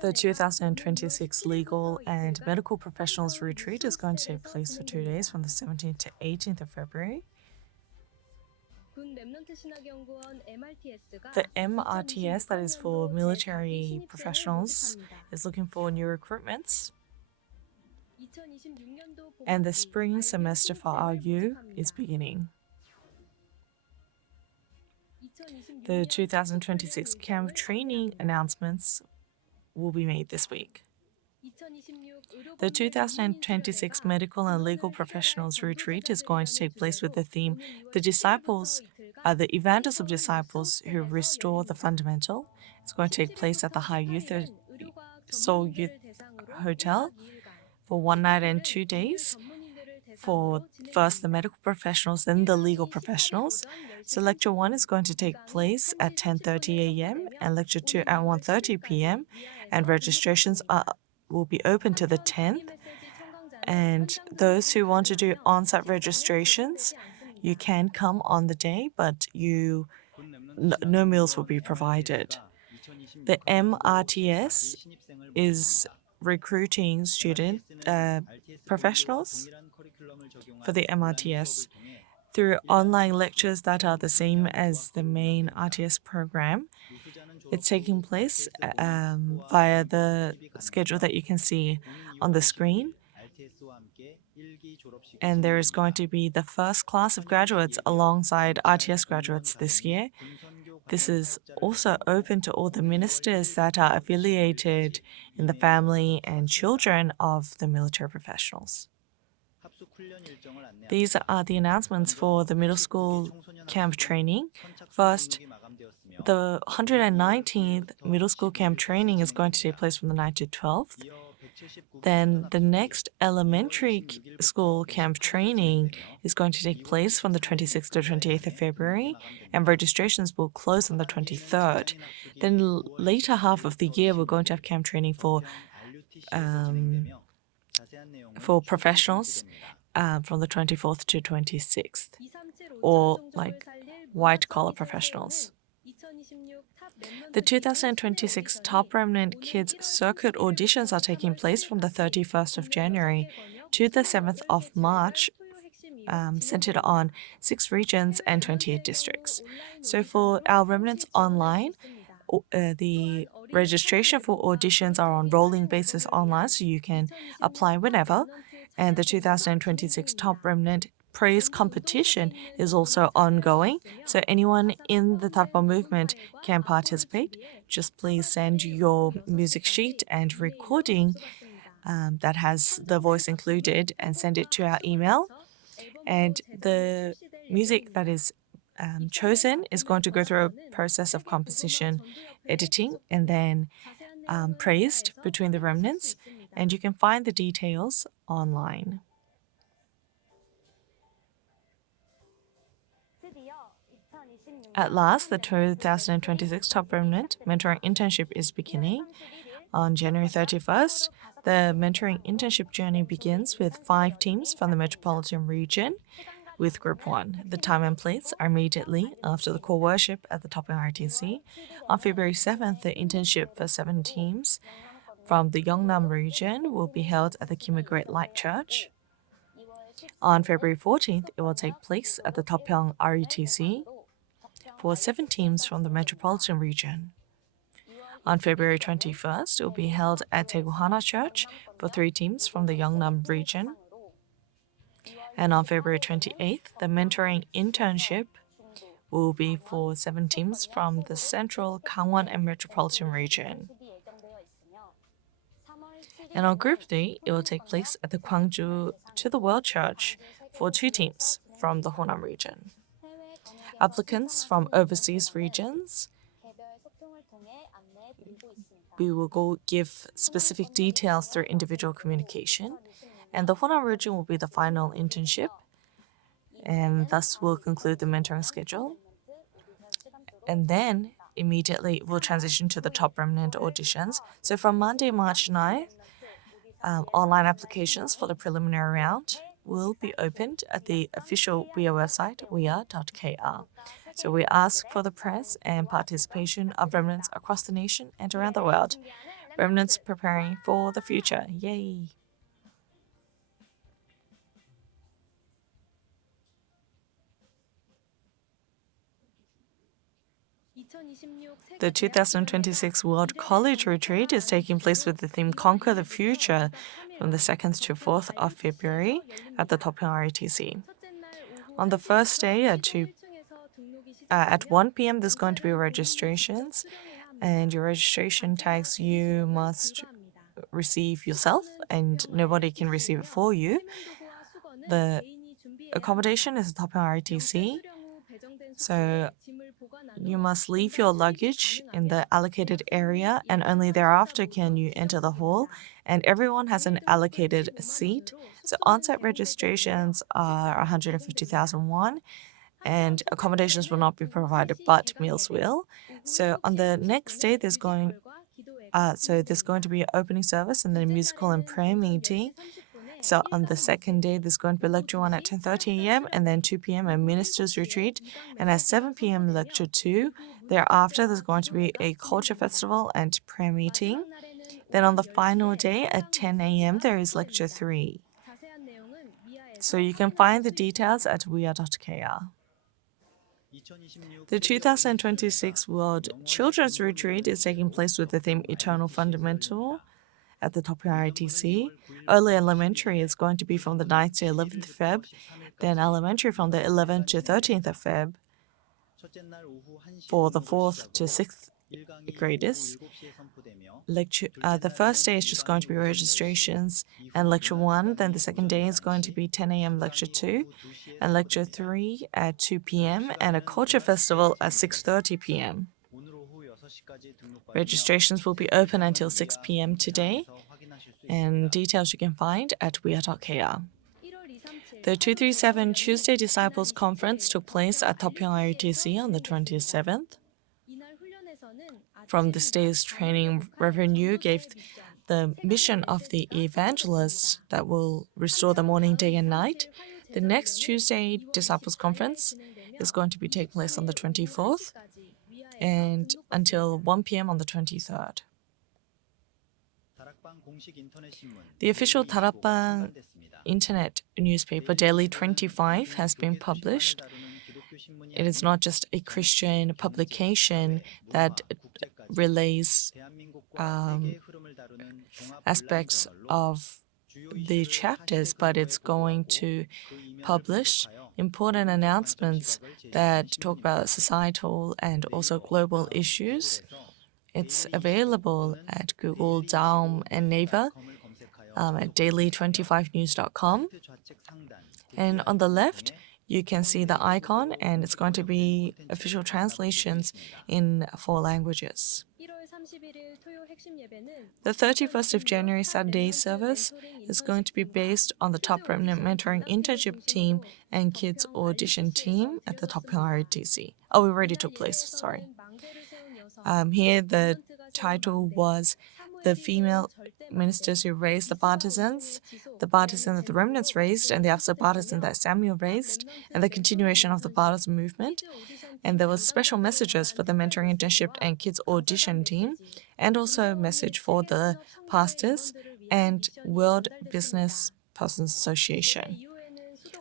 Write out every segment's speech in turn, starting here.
The 2026 Legal and Medical Professionals Retreat is going to take place for 2 days from the 17th to 18th of February. The MRTS, that is for military professionals, is looking for new recruitments. And the spring semester for RU is beginning. The 2026 camp training announcements will be made this week. The 2026 Medical and Legal Professionals Retreat is going to take place with the theme The Disciples are the Evangelists of Disciples Who Restore the Fundamental. It's going to take place at the Seoul Youth Hotel for 1 night and 2 days. For first the medical professionals, then the legal professionals. So lecture 1 is going to take place at 10:30 a.m. and lecture 2 at 1:30 p.m. and registrations will be open to the 10th. And those who want to do on-site registrations, you can come on the day, but no meals will be provided. The MRTS is recruiting student professionals for the MRTS through online lectures that are the same as the main RTS program. It's taking place via the schedule that you can see on the screen. And there is going to be the first class of graduates alongside RTS graduates this year. This is also open to all the ministers that are affiliated in the family and children of the military professionals. These are the announcements for the middle school camp training. First, the 119th middle school camp training is going to take place from the 9th to 12th. Then the next elementary school camp training is going to take place from the 26th to 28th of February, and registrations will close on the 23rd. Then later half of the year, we're going to have camp training for professionals from the 24th to 26th, or like white-collar professionals. The 2026 Top Remnant Kids Circuit auditions are taking place from the 31st of January to the 7th of March, centered on 6 regions and 28 districts. So for our Remnants Online, the registration for auditions are on rolling basis online, so you can apply whenever. And the 2026 Top Remnant Praise Competition is also ongoing, so anyone in the Tarpa movement can participate. Just please send your music sheet and recording that has the voice included and send it to our email. And the music that is chosen is going to go through a process of composition, editing, and then praised between the remnants, and you can find the details online. At last, the 2026 Top Remnant Mentoring Internship is beginning. On January 31st, the mentoring internship journey begins with 5 teams from the metropolitan region with Group 1. The time and place are immediately after the core worship at the Topping RTC. On February 7th, the internship for 7 teams from the Yeongnam region will be held at the Kim Great Light Church. On February 14th, it will take place at the Toppyeong RETC for 7 teams from the metropolitan region. On February 21st, it will be held at Daegu Hana Church for 3 teams from the Yeongnam region. And on February 28th, the mentoring internship will be for 7 teams from the central Gangwon and metropolitan region. And on Group 3, it will take place at the Gwangju to the World Church for 2 teams from the Honam region. Applicants from overseas regions, we will give specific details through individual communication. And the Honam region will be the final internship, and thus will conclude the mentoring schedule. And then immediately we'll transition to the Top Remnant auditions. So from Monday, March 9th, online applications for the preliminary round will be opened at the official WIA website, wia.kr. So we ask for the press and participation of remnants across the nation and around the world. Remnants preparing for the future. Yay! The 2026 World College Retreat is taking place with the theme Conquer the Future from the 2nd to 4th of February at the Topyeong RTC. On the first day at 1 p.m. there's going to be registrations, and your registration tags you must receive yourself and nobody can receive it for you. The accommodation is Topyeong RTC, so you must leave your luggage in the allocated area and only thereafter can you enter the hall, and everyone has an allocated seat. So on-site registrations are 150,000 won and accommodations will not be provided but meals will. So on the next day there's going to be an opening service and then a musical and prayer meeting. So on the second day, there's going to be lecture 1 at 10:30 a.m. and then 2 p.m. a minister's retreat, and at 7 p.m. lecture 2. Thereafter, there's going to be a culture festival and prayer meeting. Then on the final day at 10 a.m. there is lecture 3. So you can find the details at weare.kr. The 2026 World Children's Retreat is taking place with the theme Eternal Fundamental at the Topyeong RTC. Early elementary is going to be from the 9th to 11th Feb, then elementary from the 11th to 13th of Feb for the 4th to 6th graders. The first day is just going to be registrations and lecture 1, then the second day is going to be 10 a.m. lecture 2, and lecture 3 at 2 p.m. and a culture festival at 6:30 p.m. Registrations will be open until 6 p.m. today, and details you can find at weare.kr. The 237 Tuesday Disciples Conference took place at Topyeong RTC on the 27th. From this day's training, Reverend Yu gave the mission of the evangelist that will restore the morning, day, and night. The next Tuesday Disciples Conference is going to be taking place on the 24th and until 1 p.m. on the 23rd. The official Darakbang internet newspaper Daily 25 has been published. It is not just a Christian publication that relays aspects of the chapters, but it's going to publish important announcements that talk about societal and also global issues. It's available at Google, Daum, and Naver at daily25news.com. And on the left, you can see the icon, and it's going to be official translations in 4 languages. The 31st of January Saturday service is going to be based on the Top Remnant Mentoring Internship Team and Kids Audition Team at the Topyeong RTC. Oh, it already took place, sorry. Here the title was The Female Ministers Who Raised the partisan that the remnants raised, and the absolute partisan that Samuel raised, and the continuation of the partisan movement. And there was special messages for the mentoring internship and kids audition team, and also a message for the pastors and World Business Persons Association.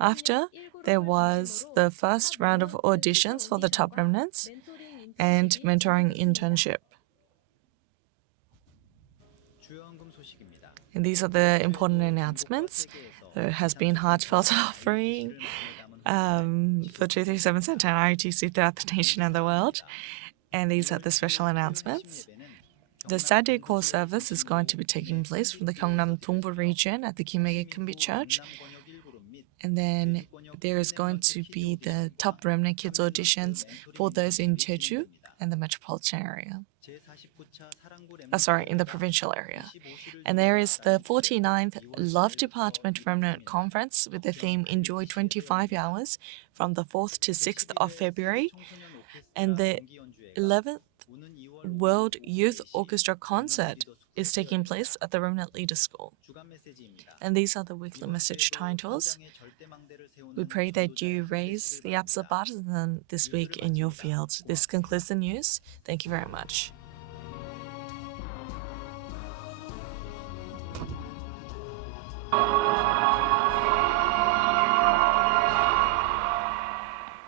After, there was the first round of auditions for the top remnants and mentoring internship. And these are the important announcements. There has been heartfelt offering for 237 Centennial RTC throughout the nation and the world. And these are the special announcements. The Saturday core service is going to be taking place from the Gyeongnam Dongbu region at the Kim-Hae Kumbi Church. And then there is going to be the top remnant kids auditions for those in Jeju and the metropolitan area. In the provincial area. And there is the 49th Love Department Remnant Conference with the theme Enjoy 25 Hours from the 4th to 6th of February. And the 11th World Youth Orchestra Concert is taking place at the Remnant Leader School. And these are the weekly message titles. We pray that you raise the absolute partisan this week in your field. This concludes the news. Thank you very much.